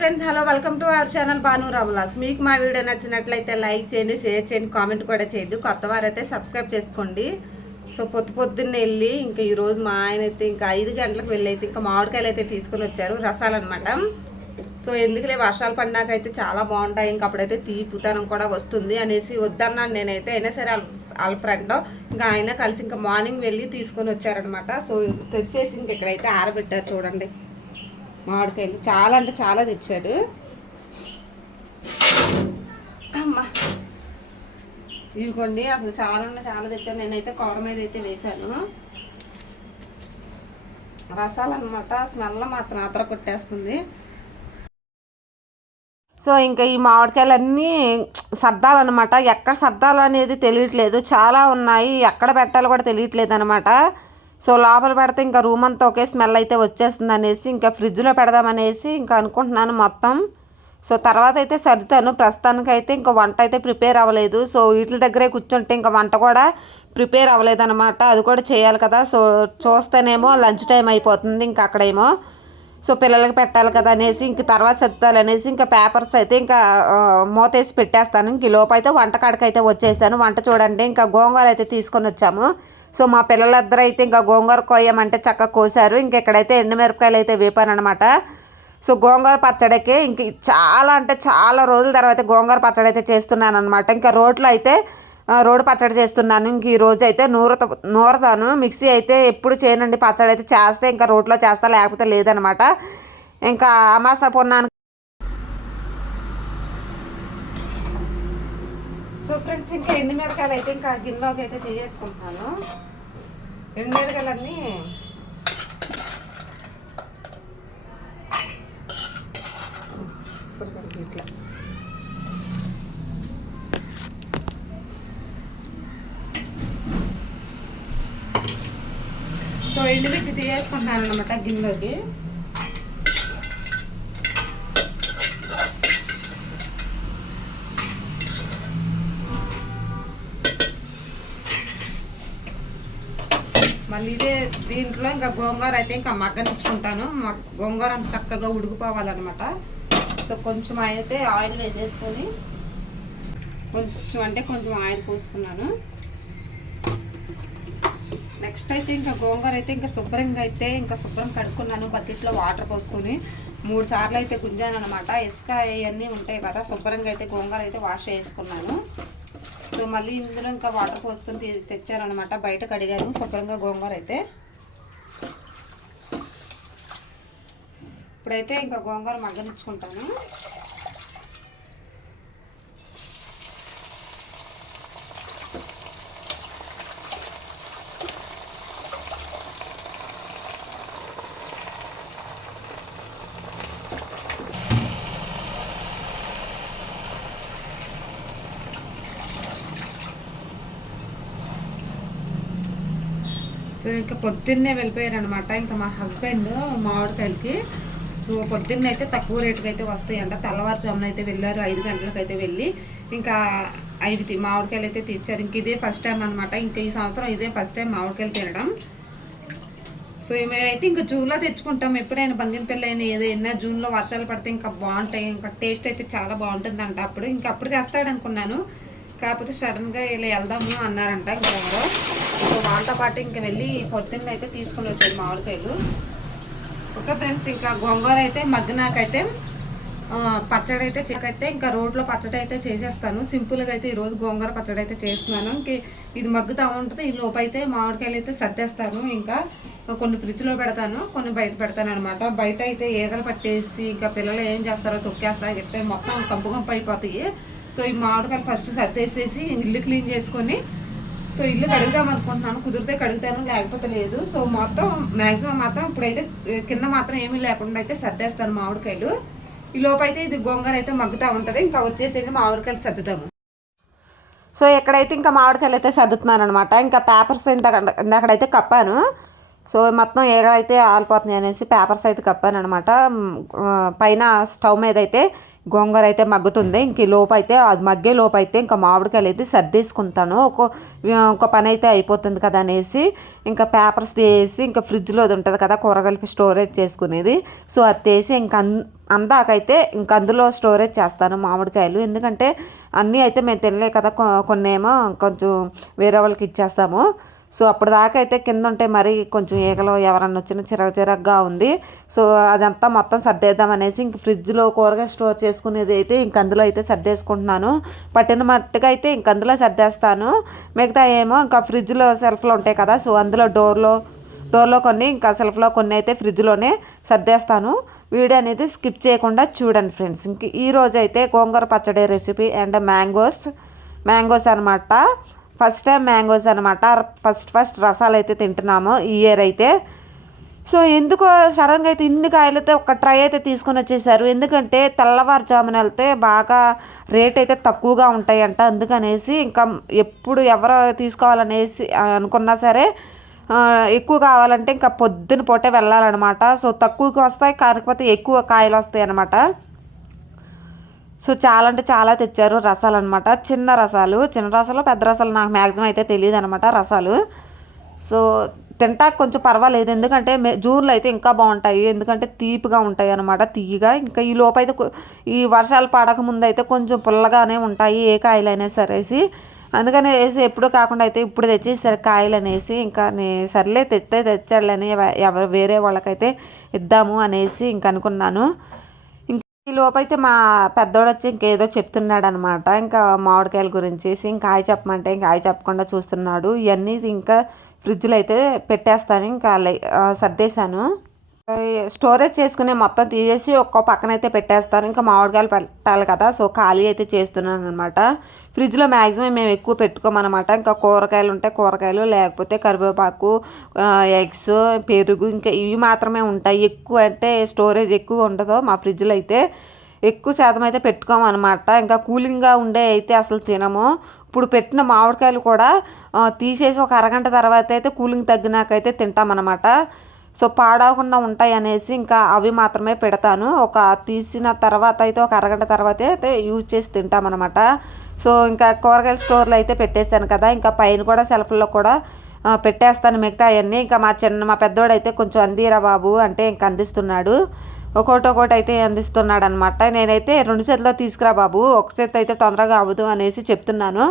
Friends hello welcome to our channel Bhanurao vlogs. మీకు మా video నచ్చినట్లయితే లైక్ చేయండి, షేర్ చేయండి, కామెంట్ కూడా చేయండి. కొత్త వారైతే సబ్స్క్రైబ్ చేసుకోండి. సో పొద్దున్నే వెళ్ళి ఇంకా ఈరోజు మా ఆయన అయితే ఇంకా 5 గంటలకు వెళ్ళి అయితే ఇంకా మామిడికాయలు అయితే తీసుకొని వచ్చారు, రసాలు అనమాట. సో ఎందుకులే వర్షాలు పడినాక అయితే చాలా బాగుంటాయి, ఇంకా అప్పుడైతే తీపుతనం కూడా వస్తుంది అనేసి వద్దన్నాను నేనైతే. అయినా సరే వాళ్ళ ఫ్రెండ్ ఇంకా ఆయన కలిసి ఇంకా మార్నింగ్ వెళ్ళి తీసుకొని వచ్చారనమాట. సో తెచ్చేసి ఇంక ఇక్కడైతే ఆరబెట్టారు చూడండి. మామిడికాయలు చాలా అంటే చాలా తెచ్చాడు. అమ్మా ఇవిగోండి, అసలు చాలా అంటే చాలా తెచ్చాను. నేనైతే కూర మీద అయితే వేసాను. రసాలు అనమాట, స్మెల్ మాత్రం అతర కొట్టేస్తుంది. సో ఇంకా ఈ మామిడికాయలన్నీ సర్దాలన్నమాట. ఎక్కడ సర్దాలు అనేది తెలియట్లేదు, చాలా ఉన్నాయి, ఎక్కడ పెట్టాలో కూడా తెలియట్లేదు అనమాట. సో లోపల పెడితే ఇంకా రూమ్ అంతా ఒకే స్మెల్ అయితే వచ్చేస్తుంది అనేసి ఇంకా ఫ్రిడ్జ్లో పెడదామనేసి ఇంకా అనుకుంటున్నాను మొత్తం. సో తర్వాత అయితే సర్దుతాను. ప్రస్తుతానికైతే ఇంకా వంట అయితే ప్రిపేర్ అవ్వలేదు. సో వీటి దగ్గరే కూర్చుంటే ఇంకా వంట కూడా ప్రిపేర్ అవ్వలేదు అనమాట. అది కూడా చేయాలి కదా. సో చూస్తేనేమో లంచ్ టైం అయిపోతుంది, ఇంకా అక్కడేమో సో పిల్లలకి పెట్టాలి కదా అనేసి ఇంక తర్వాత సర్దాలనేసి ఇంకా పేపర్స్ అయితే ఇంకా మూతేసి పెట్టేస్తాను. ఇంక ఈ లోపు అయితే వంటకాడికి అయితే వచ్చేసాను. వంట చూడండి, ఇంకా గోంగూర అయితే తీసుకొని వచ్చాము. సో మా పిల్లలిద్దరూ అయితే ఇంకా గోంగూర కోయమంటే చక్కగా కోసారు. ఇంక ఇక్కడైతే ఎండుమిరపకాయలు అయితే వేపాను అనమాట. సో గోంగూర పచ్చడికి ఇంక చాలా అంటే చాలా రోజుల తర్వాత గోంగూర పచ్చడి అయితే చేస్తున్నాను అనమాట. ఇంకా రోడ్డు పచ్చడి చేస్తున్నాను. ఇంక ఈ రోజు అయితే నూరతాను. మిక్సీ అయితే ఎప్పుడు చేయనండి, పచ్చడి అయితే చేస్తే ఇంకా రోట్లో చేస్తా, లేకపోతే లేదనమాట. ఇంకా అమాస పొన్నాను. సో ఫ్రెండ్స్ ఇంకా ఎండుమిరకాయలు అయితే ఇంకా గిన్నెలోకి అయితే తీసేసుకుంటున్నాను. ఎండుమిరకాయలన్నీ ఇట్లా సో ఎండుమిర్చి తీసేసుకుంటున్నాను అనమాట గిన్నెలోకి. మళ్ళీ దీంట్లో ఇంకా గోంగూర అయితే ఇంకా మగ్గనిచ్చుకుంటాను. గోంగూర చక్కగా ఉడికిపోవాలన్నమాట. సో కొంచెం అయితే ఆయిల్ వేసేసుకొని కొంచెం ఆయిల్ పోసుకున్నాను. నెక్స్ట్ అయితే ఇంకా గోంగూర అయితే ఇంకా శుభ్రం కడుక్కున్నాను. బకెట్లో వాటర్ పోసుకొని 3 సార్లు అయితే గుంజాను అనమాట. ఇసుక ఇవన్నీ ఉంటాయి కదా, శుభ్రంగా అయితే గోంగూర అయితే వాష్ చేసుకున్నాను. సో మళ్ళీ ఇందులో ఇంకా వాటర్ పోసుకొని తెచ్చాను అనమాట. బయట కడిగాను శుభ్రంగా గోంగూర అయితే. ఇప్పుడైతే ఇంకా గోంగూర మగ్గనిచ్చుకుంటాను. సో ఇంకా పొద్దున్నే వెళ్ళిపోయారు అనమాట ఇంకా మా హస్బెండ్ మామిడికాయలకి. సో పొద్దున్న అయితే తక్కువ రేటుకి అయితే వస్తాయంట. తెల్లవారుజామున అయితే వెళ్ళారు, 5 గంటలకు అయితే వెళ్ళి ఇంకా 5 మామిడికాయలు అయితే తెచ్చారు. ఇంక ఇదే ఫస్ట్ టైం అనమాట. ఇంకా ఈ సంవత్సరం ఇదే ఫస్ట్ టైం మామిడికాయలు తినడం. సో మేమైతే ఇంకా జూన్లో తెచ్చుకుంటాం. ఎప్పుడైనా బంగినపల్లి అయినా ఏదైనా జూన్లో వర్షాలు పడితే ఇంకా బాగుంటాయి, ఇంకా టేస్ట్ అయితే చాలా బాగుంటుంది అంట. అప్పుడు తెస్తాడు అనుకున్నాను, కాకపోతే సడన్గా ఇలా వెళ్దాము అన్నారంట ఇంకెవరో. సో వాళ్ళతో పాటు ఇంకా వెళ్ళి పొద్దున్న అయితే తీసుకొని వచ్చాడు మామిడికాయలు. ఓకే ఫ్రెండ్స్, ఇంకా గోంగూర అయితే మగ్గినాకైతే పచ్చడి అయితే ఇంకా రోడ్లో పచ్చడి అయితే చేసేస్తాను. సింపుల్గా అయితే ఈరోజు గోంగూర పచ్చడి అయితే చేస్తున్నాను. ఇంక ఇది మగ్గుతూ ఉంటుంది. ఈ లోపు అయితే మామిడికాయలు అయితే సర్దేస్తాను. ఇంకా కొన్ని ఫ్రిడ్జ్లో పెడతాను, కొన్ని బయట పెడతాను అనమాట. బయట అయితే ఈగలు పట్టేసి ఇంకా పిల్లలు ఏం చేస్తారో తొక్కేస్తారో చెప్తే మొత్తం కంపు అయిపోతాయి. సో ఈ మామిడికాయలు ఫస్ట్ సర్దేసేసి ఇల్లు క్లీన్ చేసుకొని సో ఇల్లు కడుగుదాం అనుకుంటున్నాను. కుదిరితే కడుగుతాను, లేకపోతే లేదు. సో మొత్తం మ్యాక్సిమం మాత్రం ఇప్పుడైతే కింద మాత్రం ఏమీ లేకుండా అయితే సర్దేస్తాను మామిడికాయలు. ఈ లోపు అయితే ఇది గోంగూర అయితే మగ్గుతూ ఉంటుంది. ఇంకా వచ్చేసేయండి మామిడికాయలు సర్దుతాము. సో ఎక్కడైతే ఇంకా మామిడికాయలు అయితే సర్దుతున్నాను అనమాట. ఇంకా పేపర్స్ ఇందాకడైతే కప్పాను. సో మొత్తం ఏగైతే ఆలిపోతున్నాయి అనేసి పేపర్స్ అయితే కప్పాను అనమాట. పైన స్టవ్ మీద అయితే గోంగూర అయితే మగ్గుతుంది. ఇంక లోపు అయితే అది మగ్గే లోపు అయితే ఇంకా మామిడికాయలు అయితే సర్దేసుకుంటాను. ఒక పని అయితే అయిపోతుంది కదా అనేసి ఇంకా పేపర్స్ తీసి ఇంకా ఫ్రిడ్జ్లో అది ఉంటుంది కదా కూరగాయలకి స్టోరేజ్ చేసుకునేది. సో అది తీసి ఇంకా అందాకైతే ఇంక అందులో స్టోరేజ్ చేస్తాను మామిడికాయలు. ఎందుకంటే అన్నీ అయితే మేము తినలే కదా, కొన్ని ఏమో కొంచెం వేరే వాళ్ళకి ఇచ్చేస్తాము. సో అప్పటిదాకా అయితే కింద ఉంటే మరి కొంచెం ఈగలు ఎవరన్నా వచ్చినా చిరగగా ఉంది. సో అదంతా మొత్తం సర్దేద్దాం అనేసి ఇంక ఫ్రిడ్జ్లో కూరగాయ స్టోర్ చేసుకునేది అయితే ఇంక అందులో అయితే సర్దేసుకుంటున్నాను. పట్టిన మట్టుగా అయితే ఇంక అందులో సర్దేస్తాను. మిగతా ఏమో ఇంకా ఫ్రిడ్జ్లో సెల్ఫ్లో ఉంటాయి కదా, సో అందులో డోర్లో కొన్ని, ఇంకా సెల్ఫ్లో కొన్ని అయితే ఫ్రిడ్జ్లోనే సర్దేస్తాను. వీడియో అనేది స్కిప్ చేయకుండా చూడండి ఫ్రెండ్స్. ఇంక ఈరోజు అయితే గోంగూర పచ్చడి రెసిపీ అండ్ మ్యాంగోస్ అనమాట. ఫస్ట్ టైం మ్యాంగోస్ అనమాట. ఫస్ట్ రసాలు అయితే తింటున్నాము ఈ ఇయర్ అయితే. సో ఎందుకో సడన్గా అయితే ఇన్ని కాయలతో ఒక ట్రై అయితే తీసుకొని వచ్చేసారు. ఎందుకంటే తెల్లవారుజామున వెళ్తే బాగా రేట్ అయితే తక్కువగా ఉంటాయంట. అందుకనేసి ఇంకా ఎప్పుడు ఎవరు తీసుకోవాలనేసి అనుకున్నా సరే ఎక్కువ కావాలంటే ఇంకా పొద్దున పూటే వెళ్ళాలన్నమాట. సో తక్కువకి వస్తాయి, కాకపోతే ఎక్కువ కాయలు వస్తాయి అన్నమాట. సో చాలా అంటే చాలా తెచ్చారు రసాలు అనమాట. చిన్న రసాలు పెద్ద రసాలు నాకు మ్యాక్సిమం అయితే తెలియదు అనమాట రసాలు. సో తింటాక కొంచెం పర్వాలేదు, ఎందుకంటే జూన్లో అయితే ఇంకా బాగుంటాయి, ఎందుకంటే తీపిగా ఉంటాయి అనమాట, తీయగా. ఇంకా ఈ లోపైతే ఈ వర్షాలు పడక ముందు అయితే కొంచెం పుల్లగానే ఉంటాయి ఏ కాయలైనా సరేసి. అందుకని వేసి ఎప్పుడు కాకుండా అయితే ఇప్పుడు తెచ్చేసారు కాయలు అనేసి. ఇంకా సర్లే తెచ్చాడులని ఎవరు వేరే వాళ్ళకైతే ఇద్దాము అనేసి ఇంక అనుకున్నాను. ఈ లోపైతే మా పెద్దోడు వచ్చి ఇంకేదో చెప్తున్నాడు అనమాట, ఇంకా మామిడికాయల గురించి. ఇంకా హాయ్ చెప్పమంటే ఇంకా హాయ్ చెప్పకుండా చూస్తున్నాడు. ఇవన్నీ ఇంకా ఫ్రిడ్జ్లో అయితే పెట్టేస్తాను. ఇంకా సర్దేశాను. స్టోరేజ్ చేసుకునే మొత్తం తీసేసి ఒక్కో పక్కన అయితే పెట్టేస్తాను. ఇంకా మామిడికాయలు పెట్టాలి కదా, సో ఖాళీ అయితే చేస్తున్నాను అనమాట. ఫ్రిడ్జ్లో మ్యాక్సిమం మేము ఎక్కువ పెట్టుకోమన్నమాట. ఇంకా కూరగాయలు ఉంటే కూరగాయలు, లేకపోతే కరివేపాకు, ఎగ్స్, పెరుగు, ఇంకా ఇవి మాత్రమే ఉంటాయి. ఎక్కువ అంటే స్టోరేజ్ ఎక్కువ ఉండదు మా ఫ్రిడ్జ్లో అయితే. ఎక్కువ శాతం అయితే పెట్టుకోమన్నమాట. ఇంకా కూలింగ్గా ఉండే అయితే అసలు తినము. ఇప్పుడు పెట్టిన మామిడికాయలు కూడా తీసేసి ఒక అరగంట తర్వాత అయితే కూలింగ్ తగ్గినాకైతే తింటామన్నమాట. సో పాడవకుండా ఉంటాయి అనేసి ఇంకా అవి మాత్రమే పెడతాను. తీసిన తర్వాత అయితే ఒక అరగంట తర్వాత అయితే యూజ్ చేసి తింటామన్నమాట. సో ఇంకా కూరగాయల స్టోర్లో అయితే పెట్టేశాను కదా, ఇంకా పైన కూడా సెల్ఫ్లో కూడా పెట్టేస్తాను మిగతా అవన్నీ. ఇంకా మా పెద్దోడు అయితే కొంచెం అందిరా బాబు అంటే ఇంకా అందిస్తున్నాడు. ఒకటి అయితే అందిస్తున్నాడు అనమాట. నేనైతే 2 చేతిలో తీసుకురా బాబు, ఒక చేతి అయితే తొందరగా అవ్వదు అనేసి చెప్తున్నాను.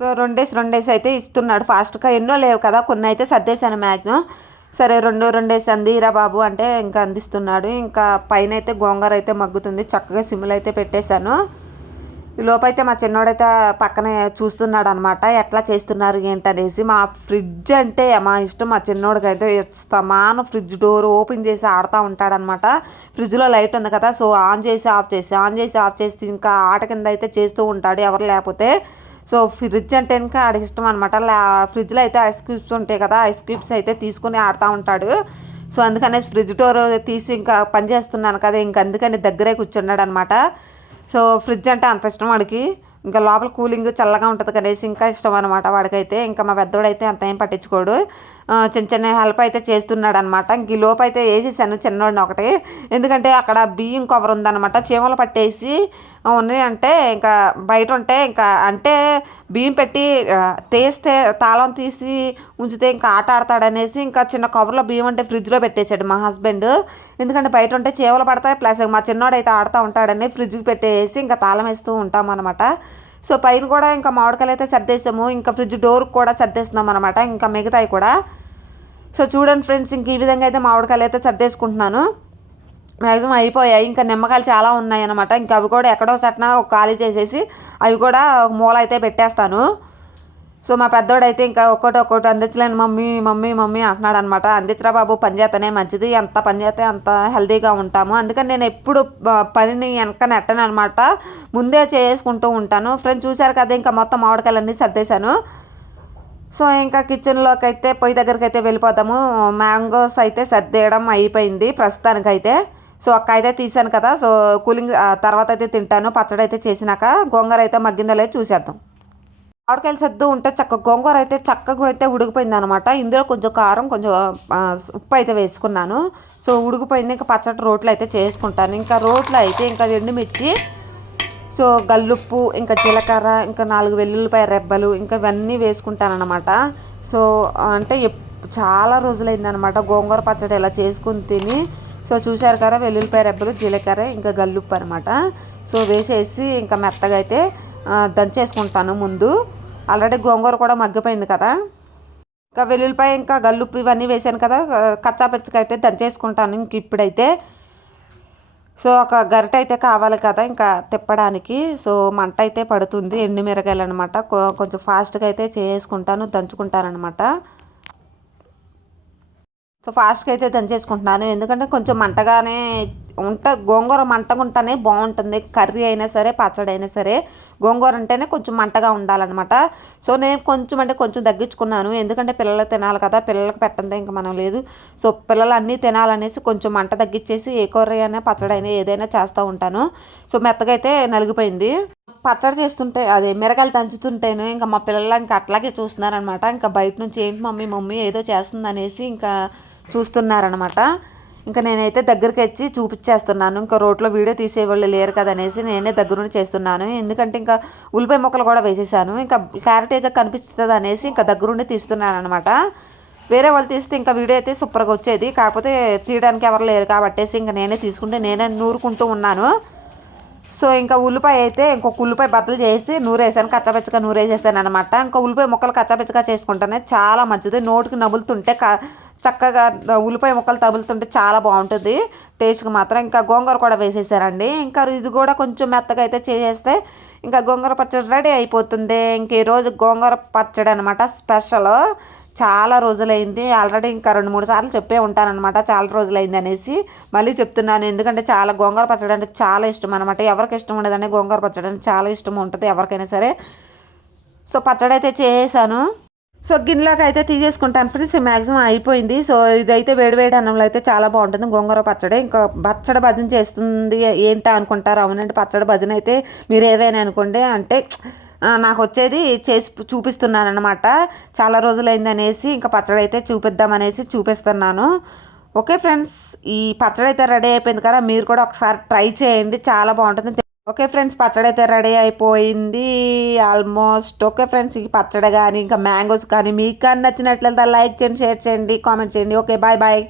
సో రెండేసి అయితే ఇస్తున్నాడు ఫాస్ట్గా. ఎన్నో లేవు కదా, కొన్ని అయితే సర్దేశాను మ్యాక్సిమం. సరే రెండేసి అందిరా బాబు అంటే ఇంకా అందిస్తున్నాడు. ఇంకా పైన అయితే గోంగూర అయితే మగ్గుతుంది, చక్కగా సిమ్లు అయితే పెట్టేశాను. ఈ లోపైతే మా చిన్నోడైతే పక్కనే చూస్తున్నాడు అనమాట, ఎట్లా చేస్తున్నారు ఏంటనేసి. మా ఫ్రిడ్జ్ అంటే మా ఇష్టం. మా చిన్నోడికి అయితే స్తమానం ఫ్రిడ్జ్ డోర్ ఓపెన్ చేసి ఆడుతూ ఉంటాడనమాట. ఫ్రిడ్జ్లో లైట్ ఉంది కదా, సో ఆన్ చేసి ఆఫ్ చేసి ఇంకా ఆట కింద అయితే చేస్తూ ఉంటాడు ఎవరు లేకపోతే. సో ఫ్రిడ్జ్ అంటే ఇంకా ఆడికి ఇష్టం అనమాట. ఫ్రిడ్జ్లో అయితే ఐస్ క్యూబ్స్ ఉంటాయి కదా, ఐస్ క్యూబ్స్ అయితే తీసుకుని ఆడుతూ ఉంటాడు. సో అందుకనే ఫ్రిడ్జ్ డోర్ తీసి ఇంకా పని చేస్తున్నాను కదా, ఇంక అందుకని దగ్గరే కూర్చున్నాడు అనమాట. సో ఫ్రిడ్జ్ అంటే అంత ఇష్టం వాడికి. ఇంకా లోపల కూలింగ్ చల్లగా ఉంటుంది కనేసి ఇంకా ఇష్టం అనమాట వాడికైతే. ఇంకా మా పెద్దోడైతే అంత ఏం పట్టించుకోడు, చిన్న హెల్ప్ అయితే చేస్తున్నాడు అనమాట. ఇంక ఈ లోపు అయితే వేసేసాను చిన్నోడిని ఒకటి, ఎందుకంటే అక్కడ బియ్యం కవర్ ఉందన్నమాట, చీమలు పట్టేసి ఉన్నాయి. అంటే ఇంకా బయట ఉంటే ఇంకా అంటే బియ్యం పెట్టి తీస్తే తాళం తీసి ఉంచితే ఇంకా ఆట ఆడతాడనేసి ఇంకా చిన్న కవర్లో బియ్యం అంటే ఫ్రిడ్జ్లో పెట్టేశాడు మా హస్బెండ్. ఎందుకంటే బయట ఉంటే చీమలు పడతాయి, ప్లస్ మా చిన్నోడైతే ఆడుతూ ఉంటాడని ఫ్రిడ్జ్కి పెట్టేసి ఇంకా తాళం వేస్తూ ఉంటాం అనమాట. సో పైన కూడా ఇంకా మామిడికాయలు అయితే సర్దేసాము, ఇంకా ఫ్రిడ్జ్ డోర్కి కూడా సర్దేస్తున్నాం అనమాట, ఇంకా మిగతాయి కూడా. సో చూడండి ఫ్రెండ్స్, ఇంక ఈ విధంగా అయితే మామిడికాయలు అయితే సర్దేసుకుంటున్నాను. మ్యాక్సిమం అయిపోయాయి, ఇంకా నిమ్మకాయలు చాలా ఉన్నాయి అనమాట. ఇంకా అవి కూడా ఎక్కడో సట్న ఒక ఖాళీ చేసేసి అవి కూడా ఒక మూల అయితే పెట్టేస్తాను. సో మా పెద్దోడైతే ఇంకా ఒక్కొక్కటి అందించలేను మమ్మీ అంటున్నాడు అనమాట. అందించరా బాబు, పని చేస్తేనే మంచిది, ఎంత పని చేస్తే అంత హెల్తీగా ఉంటాము. అందుకని నేను ఎప్పుడు పనిని వెనక నెట్టను అనమాట, ముందే చేసుకుంటూ ఉంటాను. ఫ్రెండ్స్ చూశారు కదా, ఇంకా మొత్తం మామిడికాయలన్నీ సర్దేశాను. సో ఇంకా కిచెన్లోకి అయితే పొయ్యి దగ్గరికి అయితే వెళ్ళిపోతాము. మ్యాంగోస్ అయితే సర్దేయడం అయిపోయింది ప్రస్తుతానికైతే. సో అక్క అయితే తీసాను కదా, సో కూలింగ్ తర్వాత అయితే తింటాను. పచ్చడి అయితే చేసినాక గోంగూర అయితే మగ్గిందో లేదు చూసేద్దాం. మామిడికాయలు సర్దు ఉంటే గోంగూర అయితే చక్కగా అయితే ఉడికిపోయింది అనమాట. ఇందులో కొంచెం కారం, కొంచెం ఉప్పు అయితే వేసుకున్నాను. సో ఉడికిపోయింది. ఇంకా పచ్చడి రోట్లో అయితే చేసుకుంటాను. ఇంకా రోట్లో అయితే ఇంకా ఎండుమిర్చి, సో గల్లుప్పు, ఇంకా జీలకర్ర, ఇంకా 4 వెల్లుల్లిపాయ రెబ్బలు, ఇంకా ఇవన్నీ వేసుకుంటానమాట. సో అంటే చాలా రోజులైందనమాట గోంగూర పచ్చడి ఇలా చేసుకుని తిని. సో చూసారు కదా, వెల్లుల్లిపాయ రెబ్బలు, జీలకర్ర, ఇంకా గల్లుప్పు అనమాట. సో వేసేసి ఇంకా మెత్తగా అయితే దంచేసుకుంటాను ముందు. ఆల్రెడీ గోంగూర కూడా మగ్గిపోయింది కదా, ఇంకా వెల్లుల్లిపాయ ఇంకా గల్లుప్పు ఇవన్నీ వేసాను కదా, కచ్చా పచ్చిగా అయితే దంచేసుకుంటాను ఇంక ఇప్పుడైతే. సో ఒక గరిట అయితే కావాలి కదా ఇంకా తిప్పడానికి. సో మంట అయితే పడుతుంది, ఎండు మిరగాయలు అనమాట. కొంచెం ఫాస్ట్గా అయితే చేసుకుంటాను, దంచుకుంటానమాట. సో ఫాస్ట్గా అయితే దంచేసుకుంటున్నాను, ఎందుకంటే కొంచెం మంటగానే గోంగూర మంటగా ఉంటేనే బాగుంటుంది. కర్రీ అయినా సరే, పచ్చడి అయినా సరే, గోంగూర అంటేనే కొంచెం మంటగా ఉండాలన్నమాట. సో నేను కొంచెం అంటే కొంచెం తగ్గించుకున్నాను, ఎందుకంటే పిల్లలు తినాలి కదా, పిల్లలకు పెట్టందే ఇంకా మనం లేదు. సో పిల్లలు అన్నీ తినాలనేసి కొంచెం మంట తగ్గించేసి ఏ కర్రీ అయినా పచ్చడి అయినా ఏదైనా చేస్తూ ఉంటాను. సో మెత్తగా అయితే నలిగిపోయింది. పచ్చడి చేస్తుంటే అదే మిరగాయలు దంచుతుంటేను ఇంకా మా పిల్లలు ఇంకా అట్లాగే చూస్తున్నారనమాట. ఇంకా బయట నుంచి ఏంటి మమ్మీ ఏదో చేస్తుంది అనేసి ఇంకా చూస్తున్నారనమాట. ఇంకా నేనైతే దగ్గరికి వచ్చి చూపించేస్తున్నాను. ఇంకా రోడ్లో వీడియో తీసేవాళ్ళు లేరు కదా అనేసి నేనే దగ్గర నుండి చేస్తున్నాను, ఎందుకంటే ఇంకా ఉల్లిపాయ ముక్కలు కూడా వేసేసాను. ఇంకా క్లారిటీగా కనిపిస్తుంది అనేసి ఇంకా దగ్గరుండి తీస్తున్నాను అనమాట. వేరే వాళ్ళు తీస్తే ఇంకా వీడియో అయితే సూపర్గా వచ్చేది, కాకపోతే తీయడానికి ఎవరు లేరు కాబట్టేసి ఇంకా నేనే తీసుకుంటే నేనే నూరుకుంటూ ఉన్నాను. సో ఇంకా ఉల్లిపాయ అయితే ఇంకొక ఉల్లిపాయ బద్దలు చేసి నూరేసాను, కచ్చాపచ్చగా నూరేసేసాను అనమాట. ఇంకా ఉల్లిపాయ ముక్కలు కచ్చాపచ్చగా చేసుకుంటేనే చాలా మంచిది, నోటికి నములుతుంటే చక్కగా ఉల్లిపాయ ముక్కలు తగులుతుంటే చాలా బాగుంటుంది టేస్ట్కి మాత్రం. ఇంకా గోంగూర కూడా వేసేసారండి. ఇంకా ఇది కూడా కొంచెం మెత్తగా అయితే చేసేస్తే ఇంకా గోంగూర పచ్చడి రెడీ అయిపోతుంది. ఇంక ఈరోజు గోంగూర పచ్చడి అనమాట స్పెషల్. చాలా రోజులైంది, ఆల్రెడీ ఇంకా 2-3 సార్లు చెప్పే ఉంటానన్నమాట చాలా రోజులైంది అనేసి. మళ్ళీ చెప్తున్నాను, ఎందుకంటే చాలా గోంగూర పచ్చడి అంటే చాలా ఇష్టం అనమాట. ఎవరికి ఇష్టం ఉండదండి, గోంగూర పచ్చడి అంటే చాలా ఇష్టం ఉంటుంది ఎవరికైనా సరే. సో పచ్చడి అయితే చేసాను. సో గిన్నెలోకి అయితే తీసేసుకుంటాను ఫ్రెండ్స్, మ్యాక్సిమం అయిపోయింది. సో ఇదైతే వేడివేడి అన్నంలో అయితే చాలా బాగుంటుంది గోంగూర పచ్చడి. ఇంకా పచ్చడి భజన చేస్తుంది ఏంటా అనుకుంటారు, అవునండి పచ్చడి భజన అయితే మీరు ఏదైనా అనుకోండి. అంటే నాకు వచ్చేది చేసి చూపిస్తున్నాను అనమాట. చాలా రోజులైంది అనేసి ఇంకా పచ్చడి అయితే చూపిద్దామనేసి చూపిస్తున్నాను. ఓకే ఫ్రెండ్స్, ఈ పచ్చడి అయితే రెడీ అయిపోయింది కదా, మీరు కూడా ఒకసారి ట్రై చేయండి, చాలా బాగుంటుంది. ఓకే ఫ్రెండ్స్, పచ్చడి అయితే రెడీ అయిపోయింది ఆల్మోస్ట్. ఓకే ఫ్రెండ్స్, ఈ పచ్చడి కానీ ఇంకా మ్యాంగోస్ కానీ మీకు కానీ నచ్చినట్లయితే లైక్ చేయండి, షేర్ చేయండి, కామెంట్ చేయండి. Okay bye bye.